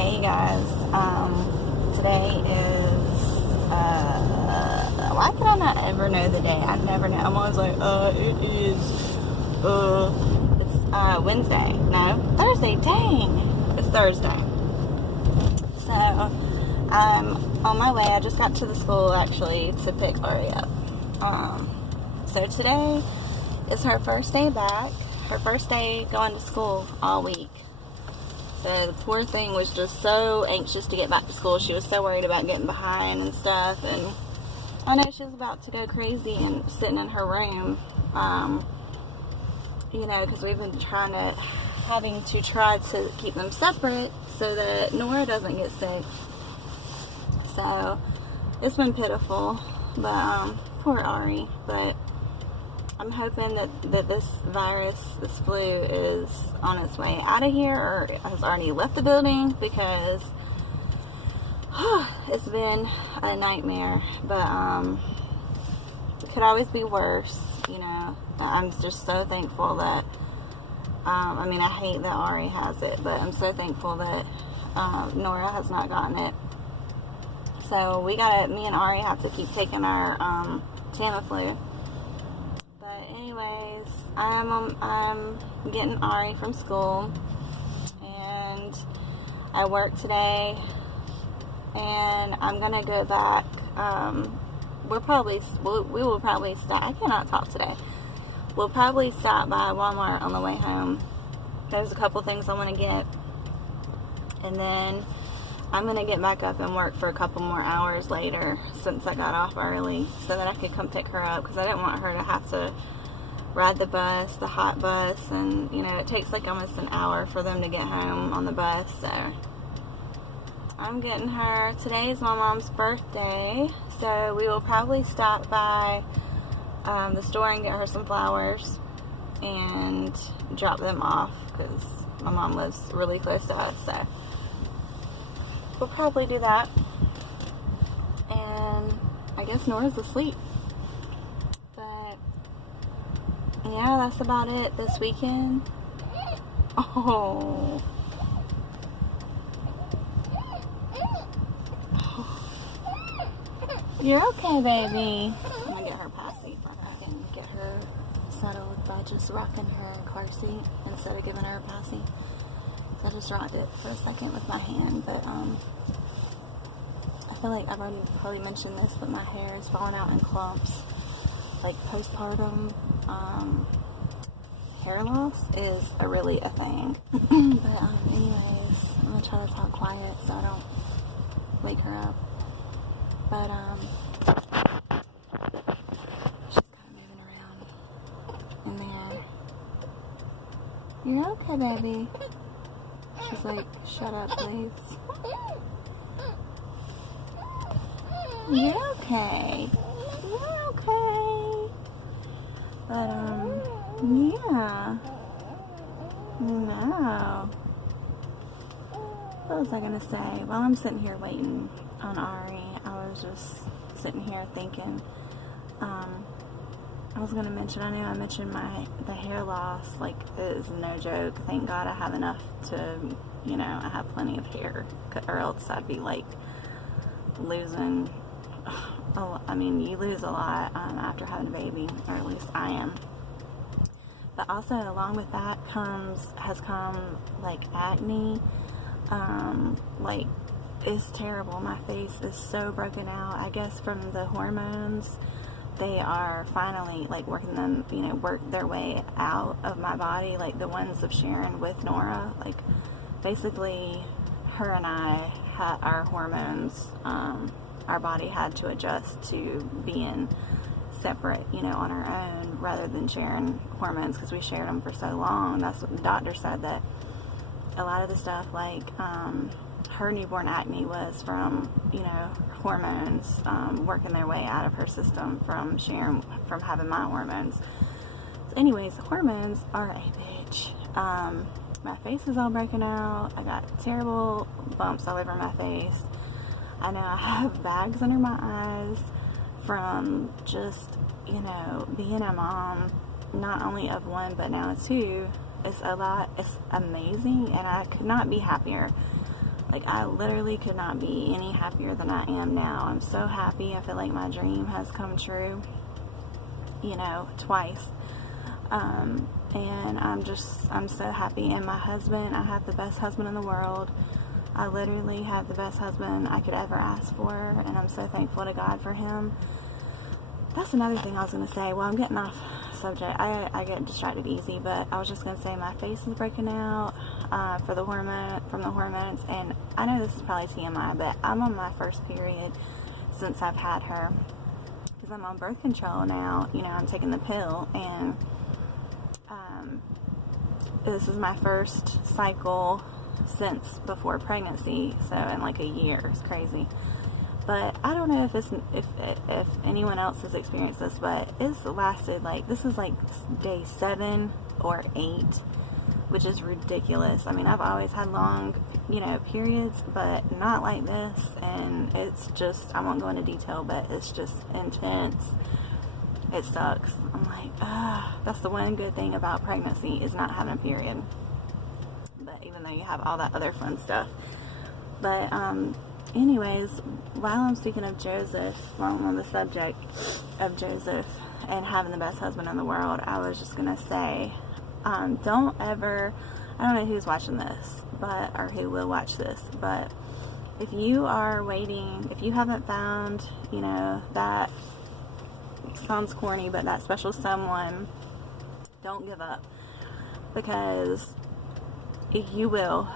Hey guys, today is, why could I not ever know the day? I never know. I'm always like, it's Wednesday. No, Thursday, dang. It's Thursday. So, I'm on my way. I just got to the school, actually, to pick Ari up. So today is her first day back. Her first day going to school all week. The poor thing was just so anxious to get back to school. She was so worried about getting behind and stuff. And I know she was about to go crazy and sitting in her room. Because we've been having to try to keep them separate so that Nora doesn't get sick. So it's been pitiful. But poor Ari. But I'm hoping that this virus, this flu, is on its way out of here or has already left the building, because it's been a nightmare. But it could always be worse, I'm just so thankful that, I hate that Ari has it, but I'm so thankful that Nora has not gotten it. So me and Ari have to keep taking our Tamiflu. Anyways, I'm getting Ari from school, and I work today, and I'm gonna go back. We will probably stop. I cannot talk today. We'll probably stop by Walmart on the way home. There's a couple things I want to get, and then I'm gonna get back up and work for a couple more hours later, since I got off early, so that I could come pick her up, because I didn't want her to have to ride the bus, the hot bus, and it takes like almost an hour for them to get home on the bus. So I'm getting her. Today is my mom's birthday, so we will probably stop by the store and get her some flowers and drop them off, because my mom lives really close to us, so we'll probably do that. And I guess Nora's asleep. Yeah, that's about it this weekend. Oh. You're okay, baby. I'm gonna get her passy for her. I can get her settled by just rocking her car seat instead of giving her a passy. So I just rocked it for a second with my hand, but I feel like I've already probably mentioned this, but my hair is falling out in clumps. Like postpartum hair loss is really a thing. But anyways, I'm gonna try to talk quiet so I don't wake her up. But she's kind of moving around in there. You're okay, baby. She's like, shut up, please. You're okay. You're okay. But, yeah. No. What was I gonna say? While I'm sitting here waiting on Ari, I was just sitting here thinking, I was gonna mention, I know I mentioned the hair loss, like, it is no joke. Thank God I have enough to, I have plenty of hair, or else I'd be, like, losing. You lose a lot after having a baby, or at least I am. But also, along with that has come like acne. It's terrible. My face is so broken out. I guess from the hormones, they are finally work their way out of my body. Like the ones of Sharon with Nora. Like basically, her and I had our hormones. Our body had to adjust to being separate, on our own, rather than sharing hormones, because we shared them for so long. That's what the doctor said, that a lot of the stuff, like her newborn acne, was from hormones working their way out of her system from having my hormones. So anyways, hormones are a bitch. My face is all broken out. I got terrible bumps all over my face. I know I have bags under my eyes from just, being a mom, not only of one, but now two. It's a lot. It's amazing, and I could not be happier. Like, I literally could not be any happier than I am now. I'm so happy. I feel like my dream has come true, you know, twice. And I'm so happy. And my husband, I have the best husband in the world. I literally have the best husband I could ever ask for, and I'm so thankful to God for him. That's another thing I was going to say. Well, I'm getting off subject. I get distracted easy, but I was just going to say my face is breaking out from the hormones, and I know this is probably TMI, but I'm on my first period since I've had her, because I'm on birth control now. You know, I'm taking the pill, and this is my first cycle since before pregnancy, so in like a year. It's crazy. But I don't know if anyone else has experienced this, but it's lasted, like, this is like day 7 or 8, which is ridiculous. I mean, I've always had long, you know, periods, but not like this. And it's just, I won't go into detail, but it's just intense. It sucks. I'm like, that's the one good thing about pregnancy, is not having a period. But even though you have all that other fun stuff. But anyways, while I'm speaking of Joseph, while I'm on the subject of Joseph and having the best husband in the world, I was just gonna say, don't ever, I don't know who's watching this, but, or who will watch this, but if you are waiting, if you haven't found, you know, that, sounds corny, but that special someone, don't give up, because you will.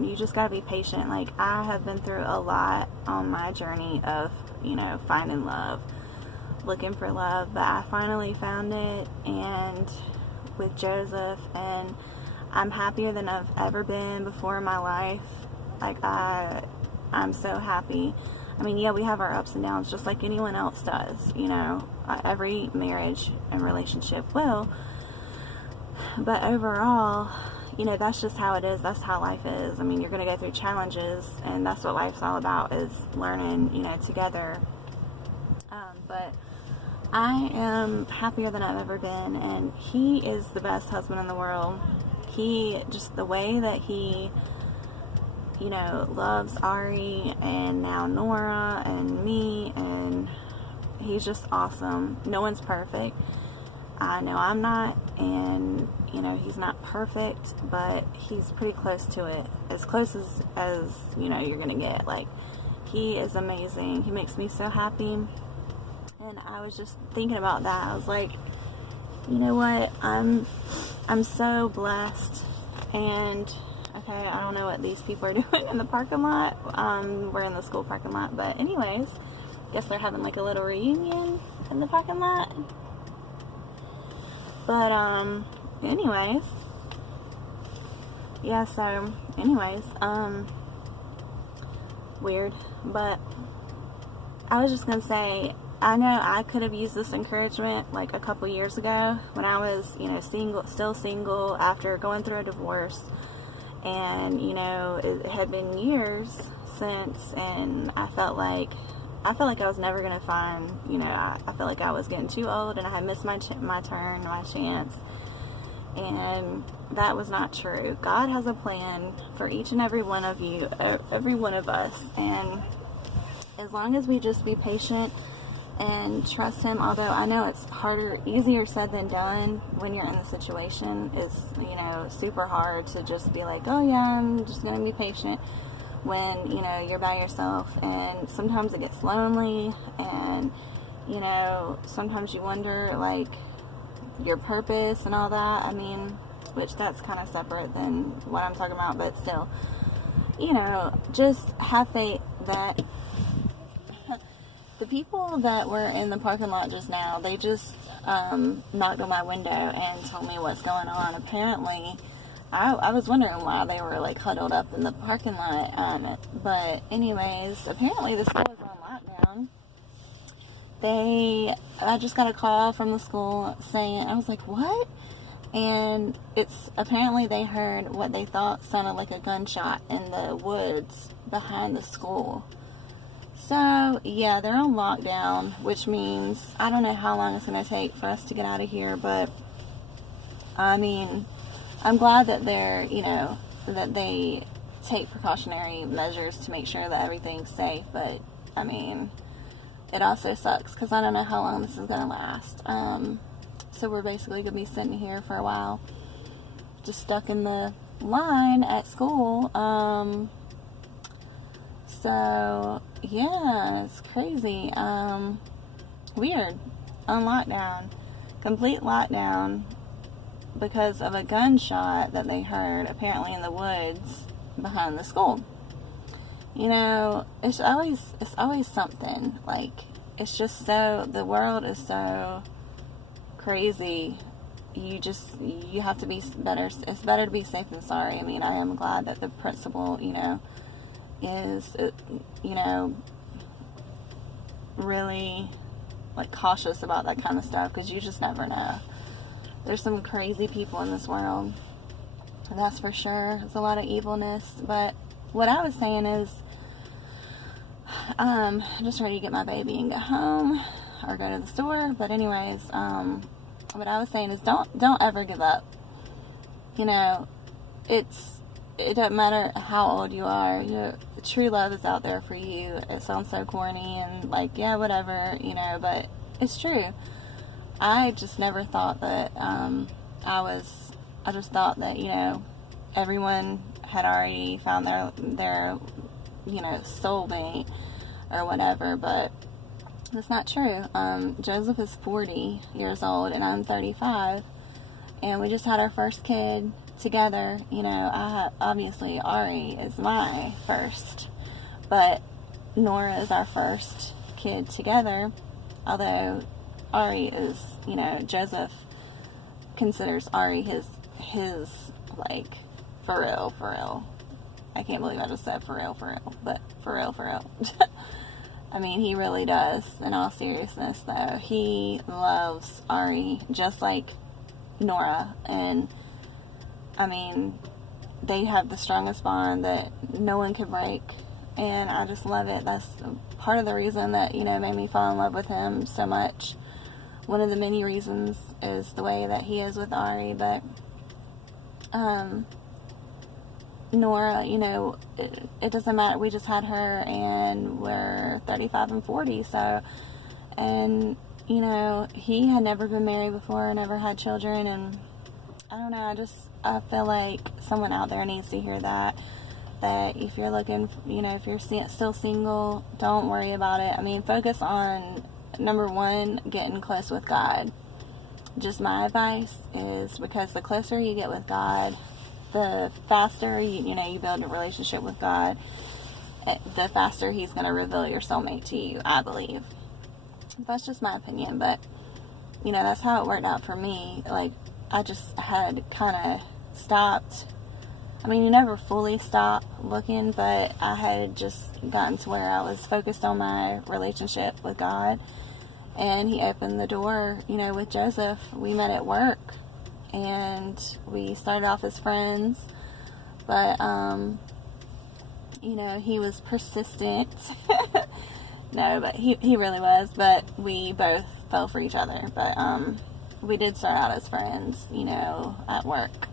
You just gotta be patient. Like, I have been through a lot on my journey of, you know, finding love, looking for love, but I finally found it, and with Joseph, and I'm happier than I've ever been before in my life. Like, I'm so happy. I mean, yeah, we have our ups and downs just like anyone else does, you know. Every marriage and relationship will, but overall, you know, that's just how it is. That's how life is. I mean, you're going to go through challenges, and that's what life's all about, is learning, you know, together. But I am happier than I've ever been, and he is the best husband in the world. He, just the way that he, you know, loves Ari, and now Nora, and me, and he's just awesome. No one's perfect. I know I'm not, and, you know, he's not perfect, but he's pretty close to it. As close as you know, you're gonna get. Like, he is amazing. He makes me so happy. And I was just thinking about that. I was like, you know what? I'm so blessed. And, okay, I don't know what these people are doing in the parking lot. We're in the school parking lot. But anyways, guess they're having like a little reunion in the parking lot. But, anyways, yeah, so, anyways, weird, but I was just gonna say, I know I could have used this encouragement, like, a couple years ago, when I was, you know, still single, after going through a divorce, and, you know, it had been years since, and I felt like I was never going to find, you know, I felt like I was getting too old, and I had missed my turn, my chance, and that was not true. God has a plan for each and every one of you, every one of us, and as long as we just be patient and trust Him, although I know it's easier said than done when you're in the situation. It's, you know, super hard to just be like, oh yeah, I'm just going to be patient, when, you know, you're by yourself, and sometimes it gets lonely, and, you know, sometimes you wonder, like, your purpose and all that. I mean, which that's kind of separate than what I'm talking about, but still, you know, just have faith that the people that were in the parking lot just now, they just knocked on my window and told me what's going on. Apparently, I was wondering why they were, like, huddled up in the parking lot, but anyways, apparently the school is on lockdown. I just got a call from the school saying, I was like, what? And it's, apparently they heard what they thought sounded like a gunshot in the woods behind the school. So, yeah, they're on lockdown, which means, I don't know how long it's going to take for us to get out of here, but, I mean, I'm glad that they're, you know, that they take precautionary measures to make sure that everything's safe, but I mean, it also sucks because I don't know how long this is going to last. So we're basically going to be sitting here for a while, just stuck in the line at school. So yeah, it's crazy. Weird. On lockdown, complete lockdown, because of a gunshot that they heard apparently in the woods behind the school. You know, it's always something. Like, it's just so, the world is so crazy. You have to be better. It's better to be safe than sorry. I mean, I am glad that the principal, you know, is, you know, really, like, cautious about that kind of stuff, because you just never know. There's some crazy people in this world, that's for sure. There's a lot of evilness. But what I was saying is, I'm just ready to get my baby and go home or go to the store. But anyways, what I was saying is, don't ever give up. You know, it doesn't matter how old you are. True love is out there for you. It sounds so corny and like, yeah, whatever, you know, but it's true. I just never thought that, I just thought that, you know, everyone had already found their, you know, soulmate or whatever, but that's not true. Joseph is 40 years old and I'm 35, and we just had our first kid together. You know, obviously Ari is my first, but Nora is our first kid together, although Ari is, you know, Joseph considers Ari his like, for real. I can't believe I just said for real, but for real. I mean, he really does, in all seriousness, though. He loves Ari just like Nora, and I mean, they have the strongest bond that no one can break, and I just love it. That's part of the reason that, you know, made me fall in love with him so much. One of the many reasons is the way that he is with Ari, but Nora, you know, it doesn't matter. We just had her, and we're 35 and 40, so, and, you know, he had never been married before, never had children, and I don't know, I feel like someone out there needs to hear that if you're looking, you know, if you're still single, don't worry about it. I mean, focus on, number one, getting close with God. Just my advice is, because the closer you get with God, the faster you build a relationship with God, the faster He's going to reveal your soulmate to you, I believe. That's just my opinion, but, you know, that's how it worked out for me. Like, I just had kind of stopped. I mean, you never fully stop looking, but I had just gotten to where I was focused on my relationship with God, and He opened the door, you know, with Joseph. We met at work, and we started off as friends, but, you know, he was persistent. No, but he really was, but we both fell for each other, but, we did start out as friends, you know, at work.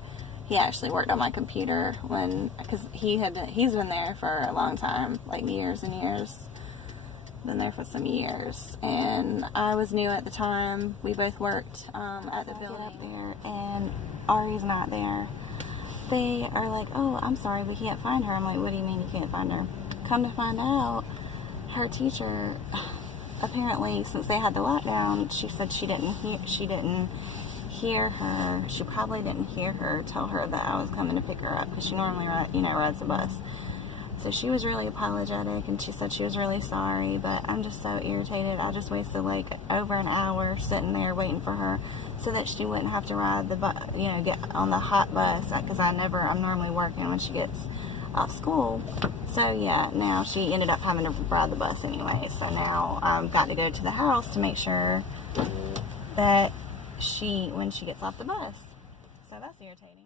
He actually worked on my computer because he's been there for a long time, like years and years. Been there for some years, and I was new at the time. We both worked at the building up there, and Ari's not there. They are like, "Oh, I'm sorry, we can't find her." I'm like, "What do you mean you can't find her?" Come to find out, her teacher, apparently, since they had the lockdown, she said she didn't hear her. She probably didn't hear her tell her that I was coming to pick her up, because she normally rides the bus. So she was really apologetic, and she said she was really sorry, but I'm just so irritated. I just wasted like over an hour sitting there waiting for her so that she wouldn't have to ride the bus, you know, get on the hot bus, because I'm normally working when she gets off school. So yeah, now she ended up having to ride the bus anyway. So now I've got to go to the house to make sure that when she gets off the bus. So that's irritating.